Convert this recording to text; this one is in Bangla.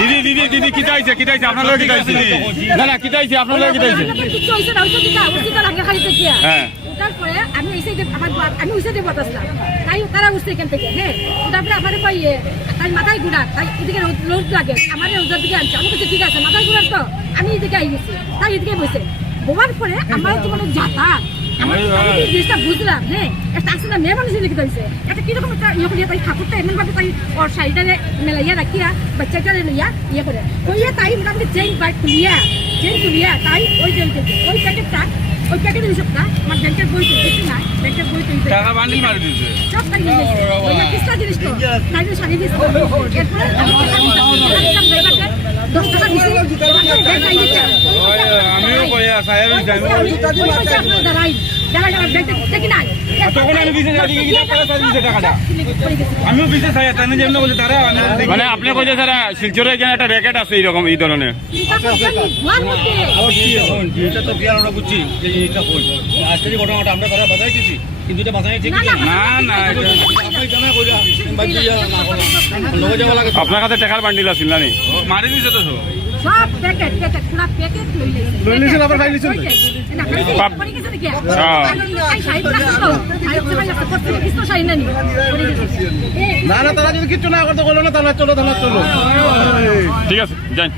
দিদি দিদি দিদি কি চাইছে আপনার লোক কি চাইছে না না কি চাইছে আপনার লোক কি চাইছে হ্যাঁ তারপরে আমি এসে যে আমার আমি উঠে দিয়ে বসলাম তাই তারা উঠছে এখান থেকে হ্যাঁ তারপরে আমার পাইয়ে তাই মাথায় ঘুরা তাই এদিকে রোদ লাগে আমার ওদের দিকে আনছে আমি বলছি ঠিক আছে মাথায় ঘুরার তো আমি এদিকে আই গেছি তাই এদিকে বসে বোবার পরে আমার জীবনে যাতা আমি জিনিসটা বুঝলাম হ্যাঁ একটা আসলে মেয়ে মানুষ লিখে দিয়েছে একটা কিরকম একটা ইয়ে করিয়া তাই ঠাকুরটা এমন ভাবে তাই ওর শাড়িটা মেলাইয়া রাখিয়া বাচ্চাটা লইয়া ইয়ে করে কইয়া তাই মোটামুটি চেইন তুলিয়া তাই ওই ওই প্যাকেটটা ওই প্যাকেটের হিসাবটা আমার ব্যাংকের বই তুলতেছি না ব্যাংকের বই তুলতে টাকা বান্ডিল মারি দিয়েছে সব টাকা নিয়ে গেছে ওই কিস্তা জিনিস তো তাই তো শাড়ি দিয়েছে এরপরে আমি 10 টাকা দিয়েছি আমিও কইয়া সাহেব দাঁড়াই দেখি নাই তখন আমি বিশেষ টাকাটা আমিও বিশেষ যেমন বলছি তারা মানে আপনি কইতে স্যার শিলচরে এখানে একটা র্যাকেট আছে এইরকম এই ধরনের এটা তো বিয়ার আমরা বুঝছি যে এটা কোন আজকে যে ঘটনাটা আমরা তারা বাজাই দিছি কিন্তু এটা বাজাই ঠিক না না আপনি জানা কইরা বাজি না করলাম লগে যাওয়া লাগে আপনার কাছে টাকার বান্ডিল আছিল না নি মারি দিছে তো সব প্যাকেট পুরো প্যাকেট লই লইছেন আবার খাই লিছেন না না তারা যদি কিচ্ছু না করতে বলো না তাহলে চলো ঠিক আছে যাই